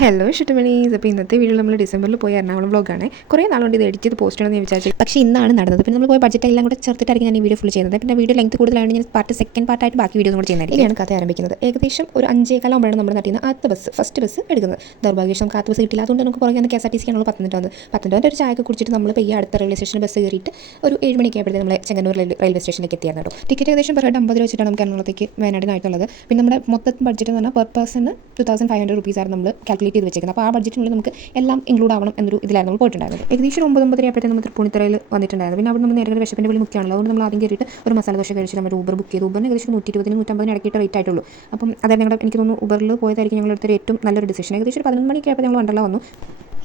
Hello ഷുട്ടുമണീസ്. അപ്പോൾ ഇന്നത്തെ video നമ്മൾ ഡിസംബറിൽ പോയി എറണാകുളം വ്ളോഗാണ്. കുറേ നാളുകൊണ്ട് ഇത് എഡിറ്റ് ചെയ്ത് പോസ്റ്റ് ചെയ്യണമെന്ന് വിചാരിച്ചു, പക്ഷേ ഇന്നാണ് നടന്നത്. പിന്നെ നമ്മൾ പോയി ബഡ്ജറ്റ് എല്ലാം കൂടെ ചേർത്തിട്ടായിരിക്കും ഞാൻ ഈ വീഡിയോ ഫുൾ ചെയ്യുന്നത്. പിന്നെ വീഡിയോ ലെങ്ത് കൂടുതലാണ്, ഞാൻ സെക്കൻഡ് പാർട്ടായിട്ട് ബാക്കി വീഡിയോ കൂടെ ചെയ്യുന്നത്. ഇനിയാണ് കഥ ആരംഭിക്കുന്നത്. ഏകദേശം ഒരു 5:15 നമ്മുടെ നാട്ടിൽ നിന്ന് ഫസ്റ്റ് ബസ് എടുക്കുന്നത്. ദൗർഭാഗ്യം നമുക്ക് ബസ് കിട്ടില്ല. അതുകൊണ്ട് നമുക്ക് പുറകെ KSRTC ആണല്ലോ 10 ഒരു ചായയൊക്കെ കുടിച്ചിട്ട് നമ്മൾ ഈ അടുത്ത റെയിൽവേ സ്റ്റേഷനിൽ ബസ് കയറിയിട്ട് ഒരു 7 മണിക്ക് ആയപ്പോഴത്തേക്കും നമ്മൾ ചെങ്ങന്നൂർ റെയിൽവേ സ്റ്റേഷനിലേക്ക് എത്തിയായിരുന്നു കേട്ടോ. ടിക്കറ്റ് ഏകദേശം പെർ ഹെഡ് 50 വെച്ചിട്ടാണ് നമുക്ക് എറണാകുളത്തേക്ക് വയനാടിനായിട്ടുള്ളത്. പിന്നെ നമ്മുടെ മൊത്തം ബഡ്ജറ്റ് എന്ന് പറഞ്ഞാൽ പെർ പേഴ്സൺ 2500 റുപ്പീസാണ് നമ്മൾ കാൽക്കുലേറ്റ് ചെയ്ത് വെച്ചേക്കുന്നത്. അപ്പോൾ ആ ബഡ്ജറ്റിനുള്ളിൽ നമുക്ക് എല്ലാം ഇൻക്ലൂഡ് ആവണം എന്നൊരു ഇതിലായിരുന്നു നമ്മൾ പോയിട്ടുണ്ടായിരുന്നത്. ഏകദേശം 9:30 ആയപ്പോഴത്തേക്കും നമ്മൾ തൃപ്പൂണിത്തുറയിൽ വന്നിട്ടുണ്ടായിരുന്നു. പിന്നെ അവിടെ നമ്മൾ നേരെ വിശപ്പിൻ്റെ വിളി മുഖ്യമാണല്ലോ. അതുകൊണ്ട് നമ്മൾ ആദ്യം കയറിയിട്ട് ഒരു മസാല ദോശ കഴിച്ചിട്ട് നമ്മൾ ഊബർ ബുക്ക് ചെയ്തു. ഊബറിന് ഏകദേശം 120-150 ഇടയ്ക്കിട്ട് റേറ്റ് ആയിട്ടുള്ളൂ. അപ്പം അതായത് ഞങ്ങളുടെ എനിക്ക് തോന്നുന്നു ഊബറിൽ പോയതായിരിക്കും ഞങ്ങളെടുത്തൊരു ഏറ്റവും നല്ലൊരു ഡിസിഷൻ. ഏകദേശം 11 മണിക്ക് ആയപ്പോൾ ഞങ്ങൾ വണ്ടർല വന്നു.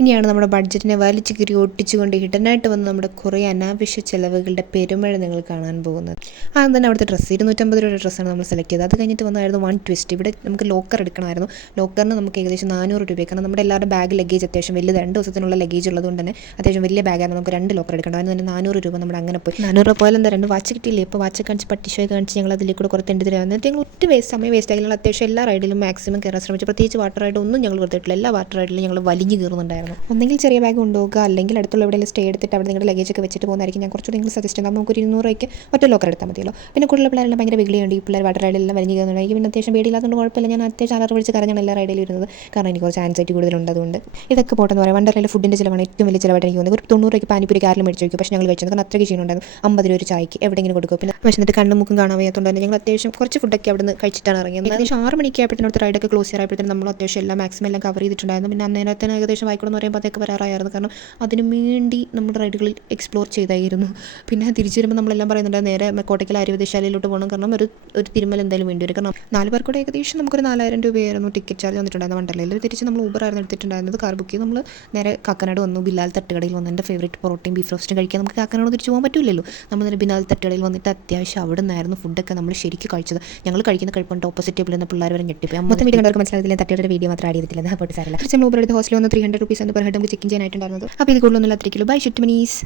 ഇനിയാണ് നമ്മുടെ ബഡ്ജറ്റിനെ വലിച്ചു കീറി ഒട്ടിച്ചുകൊണ്ട് ഹിഡനായിട്ട് വന്ന് നമ്മുടെ കുറേ അനാവശ്യ ചിലവുകളുടെ പെരുമഴ നിങ്ങൾ കാണാൻ പോകുന്നത്. ആദ്യം തന്നെ അവിടുത്തെ ഡ്രസ്സ് 250 രൂപയുടെ ഡ്രസ്സാണ് നമ്മൾ സെലക്ട് ചെയ്തത്. അത് കഴിഞ്ഞിട്ട് വന്നായിരുന്നു വൺ ട്വിസ്റ്റ്. ഇവിടെ നമുക്ക് ലോക്കർ എടുക്കണമായിരുന്നു. ലോക്കറിന് നമുക്ക് ഏകദേശം 400 രൂപ. കാരണം നമ്മുടെ എല്ലാവരുടെ ബാഗ് ലഗേജ് അത്യാവശ്യം വലിയ 2 ദിവസത്തിനുള്ള ലഗേജ് ഉള്ളതുകൊണ്ട് തന്നെ അത്യാവശ്യം വലിയ ബാഗായിരുന്നു. നമുക്ക് 2 ലോക്കർ എടുക്കണം. അതിന് തന്നെ 400 രൂപ നമ്മൾ അങ്ങനെ പോയി. 400 രൂപ പോയാലും എന്താ 2 വാച്ച് കിട്ടിയില്ലേ. ഇപ്പോൾ വാച്ച് കാണിച്ച് പട്ടിഷോയെ കാണിച്ച് ഞങ്ങൾ അതിലേക്ക് കൂടെ കുറച്ച് തെണ്ടി തരാം. എന്നിട്ട് ഞങ്ങൾ ഒറ്റ സമയം വേസ്റ്റ് ആയി. ഞങ്ങൾ അത്യാവശ്യം എല്ലാ റൈഡിലും മാക്സിമം കയറാൻ ശ്രമിച്ചു. പ്രത്യേകിച്ച് വാട്ടർ റൈഡ് ഒന്നും ഞങ്ങൾ കൊടുത്തിട്ടില്ല. എല്ലാ വാട്ടർ റൈഡിലും ഞങ്ങൾ വലിഞ്ഞു കയറുന്നുണ്ടായിരുന്നു. ഒന്നെങ്കിൽ ചെറിയ ബാഗ് കൊണ്ടുപോകുക, അല്ലെങ്കിൽ അടുത്തുള്ള എവിടെയെങ്കിലും സ്റ്റേ എടുത്തിട്ട് അവിടെ നിങ്ങളുടെ ലഗേജ് ഒക്കെ വെച്ചിട്ട് പോകുന്നതായിരിക്കും ഞാൻ കുറച്ചുകൂടി നിങ്ങൾ സജസ്റ്റ് ചെയ്യുന്നത്. നമുക്ക് ഒരു 200 രൂപയ്ക്ക് ഒറ്റ ലോക്കർ എടുത്താൽ മതിയല്ലോ. പിന്നെ കൂടുതൽ പിള്ളേരെല്ലാം ഭയങ്കര വിളിയുണ്ട്. ഈ പിള്ളേർ വാട്ടർ റൈഡിലെല്ലാം വലിഞ്ഞു കയറുന്നുണ്ടെങ്കിൽ പിന്നെ അത്യാവശ്യം പേടിയില്ലാത്തതുകൊണ്ട് കുഴപ്പമില്ല. ഞാൻ അത്യാവശ്യം അലറി വിളിച്ച് കരഞ്ഞാണ് എല്ലാ റൈഡിലും ഇരുന്നത്. കാരണം എനിക്ക് കുറച്ച് ആൻസൈറ്റി കൂടുതലുണ്ട്. അതുകൊണ്ട് ഇതൊക്കെ പോട്ടെന്ന് പറയാം. വണ്ടർലയിലെ ഫുഡിൻ്റെ ചിലവാണ് ഏറ്റവും വലിയ ചിലവായിട്ട് എനിക്ക് തോന്നുന്നത്. ഒരു 90 രൂപയ്ക്ക് പാനിപ്പൂരി കാറിൽ മേടിച്ച് വയ്ക്കും. പക്ഷേ ഞങ്ങൾ കഴിച്ചത് കാരണം അത്രയ്ക്ക് ക്ഷീണമുണ്ടായിരുന്നു. 50 രൂപ ഒരു ചായക്ക് എവിടെയെങ്കിലും കൊടുക്കും. പിന്നെ വിശന്നിട്ട് കണ്ണും മുക്കും കാണാൻ വയ്യാത്തതുകൊണ്ട് തന്നെ ഞങ്ങൾ അത്യാവശ്യം കുറച്ച് ഫുഡൊക്കെ അവിടെ നിന്ന് കഴിച്ചിട്ടാണ് ഇറങ്ങിയത്. ഏകദേശം 6 മണിക്ക് ആയപ്പോഴത്തേനും അടുത്ത റൈഡൊക്കെ ക്ലോസ് ചെയ്യായപ്പോഴത്തേനും നമ്മൾ അത്യാവശ്യം എല്ലാം മാക്സിമം എല്ലാം കവർ ചെയ്തിട്ടുണ്ടായിരുന്നു. പിന്നെ അന്നേരത്തിന് ഏകദേശം വായിക്കണമെന്ന് പറയുമ്പോൾ അതൊക്കെ വരാറായിരുന്നു. കാരണം അതിന് വേണ്ടി നമ്മുടെ റൈഡുകളിൽ എക്സ്പ്ലോർ ചെയ്തായിരുന്നു. പിന്നെ തിരിച്ചു വരുമ്പോൾ നമ്മളെല്ലാം പറയുന്നുണ്ട് നേരെ കോട്ടയ്ക്കൽ ആര്യവൈദ്യശാലയിലോട്ട് പോകണം. കാരണം ഒരു തിരുമൽ എന്തായാലും വേണ്ടി വരും. കാരണം 4 പേർക്കൂടെ ഏകദേശം നമുക്കൊരു 4000 രൂപയായിരുന്നു ടിക്കറ്റ് ചാർജ് വന്നിട്ടുണ്ടായിരുന്നു വണ്ടർലയിൽ. തിരിച്ച് നമ്മൾ ഊബറായിരുന്നു എടുത്തിട്ടുണ്ടായിരുന്നത്. കാർ ബുക്ക് ചെയ്ത് നമ്മൾ നേരെ കാക്കനാട് വന്നു. ബിലാൽ തട്ടുകടയിൽ വന്ന് എൻ്റെ ഫേവറേറ്റ് പൊറോട്ടയും ബീഫ് റോസ്റ്റും കഴിക്കാൻ നമുക്ക് കാക്കനാട് തിരിച്ചു പോകാൻ പറ്റില്ലല്ലോ. നമ്മൾ നേരെ ബിലാൽ തട്ടുകടയിൽ വന്നിട്ട് അത്യാവശ്യം അവിടെ നിന്നായിരുന്നു ഫുഡൊക്കെ നമ്മൾ ശരിക്കും കഴിച്ചത്. ഞങ്ങൾ കഴിക്കുന്ന കഴിപ്പുണ്ട് ഓപ്പോസിറ്റ് ടേബിളിൽ നിന്ന് പിള്ളേർ വരെ ഞെട്ടിപ്പോയി. മൊത്തം വീഡിയോ കണ്ടവർക്ക് മനസ്സിലായില്ല. തട്ടുകടയുടെ വീഡിയോ മാത്രം ആഡ് ചെയ്തിട്ടില്ല. അപ്പോൾ സാരമില്ല. നമ്മൾ ഊബർ എടുത്ത് ഹോസ്റ്റലിൽ വന്ന് 300 റുപ്പീസ് എന്ന് പെർ ഹെഡ് നമുക്ക് ചെക്കിൻ ചെയ്യാനായിട്ടുണ്ടായിരുന്നത്. അപ്പോൾ ഇത് കൂടുതലൊന്നും അത്രയ്ക്കുള്ളൂ. ബൈ ഷുട്ടുമണീസ്.